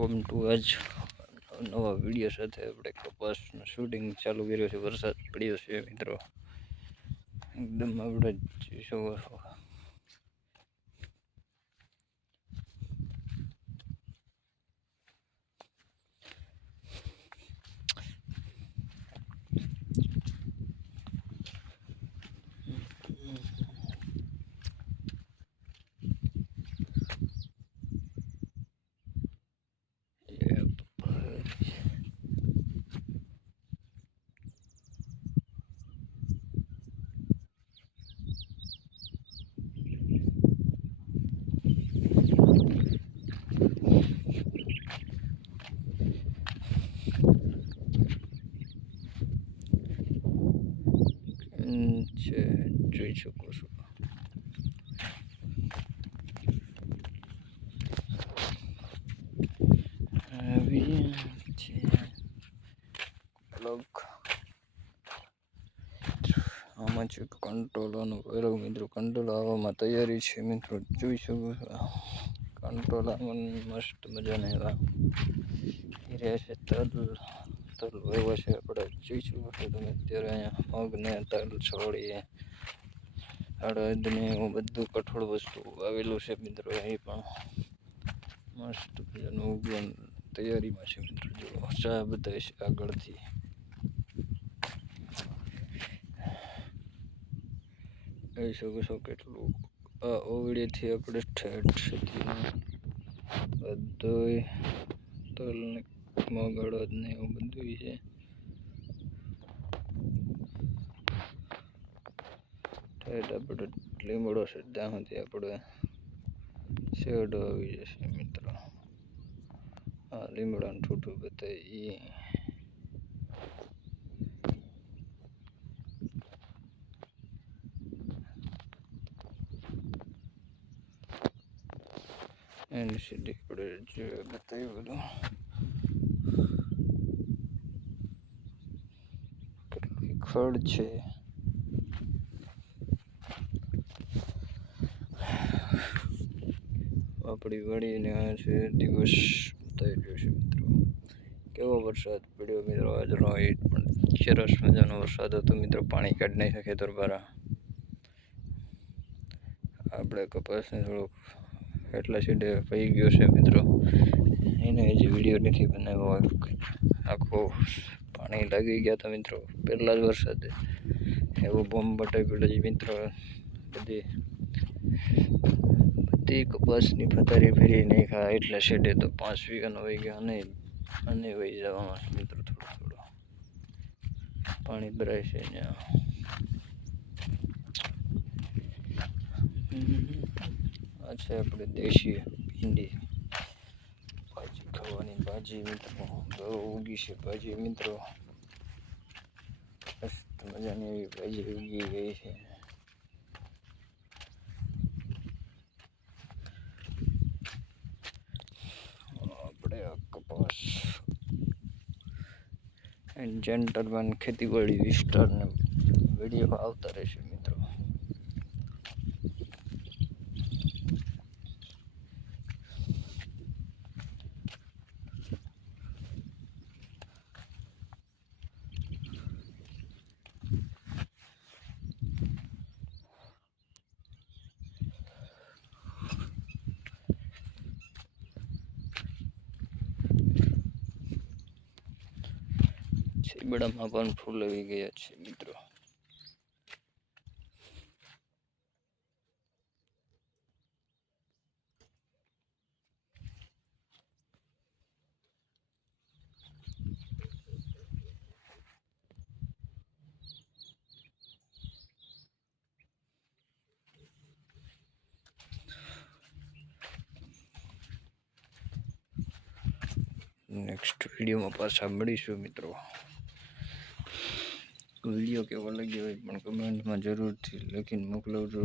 Welcome to આજ નવા video સાથે આપણે કપાસનું શૂટિંગ ચાલુ કર્યું છે. વરસાદ પડ્યો છે મિત્રો, એકદમ આપણે જોઈ શકો છો. જોઈ શકો છો. આમાં છે કંટ્રોલાનો પહેલો મિત્રો, કંટ્રોલ આવવામાં તૈયારી છે મિત્રો, જોઈ શકો છો. કંટ્રોલ મસ્ત મજાના એવા રહ્યા છે. તલ એવો છે આપણે જોઈ શકો છો તમે. અત્યારે અહીંયા મગને તલ છોડીએ અડદને એવું બધું કઠોળ વસ્તુ આવેલું છે મિત્રો. અહીં પણ મસ્ત મજાનું ઉગવણ તૈયારીમાં છે મિત્રો. જો ચા બધા છે આગળથી. જોઈ શકો છો કેટલું આ ઓવડીથી આપણે ઠેઠ સુધી બધું તલ ને મગ અડદ ને એવું બધું છે. ઠેઠ આપણે લીમડો છે ત્યાં સુધી આપણે શેડો આવી જશે મિત્રો. આ લીમડાનું ઠૂઠું બતાવી એની સીધી આપણે જે બતાવ્યું બધું કેટલી ખડ છે. આપણી વાડીને આ છે દિવસ થઈ રહ્યો છે મિત્રો. કેવો વરસાદ પડ્યો મિત્રો આજનો. એ પણ સરસ મજાનો વરસાદ હતો મિત્રો. પાણી કાઢી નાખ્યા ખેતર બારા. આપણે કપાસને થોડોક એટલા સીડે પડી ગયો છે મિત્રો. એને હજી વિડીયો નથી બનાવ્યો. આખો પાણી લાગી ગયા હતા મિત્રો પહેલા જ વરસાદે. એવું બોમ્બ બટાઈ પડે છે મિત્રો. બધી કપાસની પથારી ફેરી નાખ્યા એટલા શેડે તો 5 વીઘાનો વહી ગયા અને વહી જવાનો છે મિત્રો. થોડો પાણી ભરાય છે ત્યાં. આ છે આપણે દેશી ભીંડી ભાજી ખાવાની. ભાજી મિત્રો બહુ ઉગી છે ભાજી મિત્રો. મસ્ત મજાની એવી ભાજી ઉગી ગઈ છે. આપણે આ કપાસ એન્ડ જેન્ટલમેન ખેતીવાડી વિસ્તારને વિડીયો આવતા રહેશે મિત્રો. સીબડામાં પણ ફૂલ આવી ગયા છે મિત્રો. નેક્સ્ટ વિડીયોમાં પાછા મળીશું મિત્રો. વિડીયો કેવો લાગ્યો હોય પણ કમેન્ટમાં જરૂરથી લખીને મોકલજો.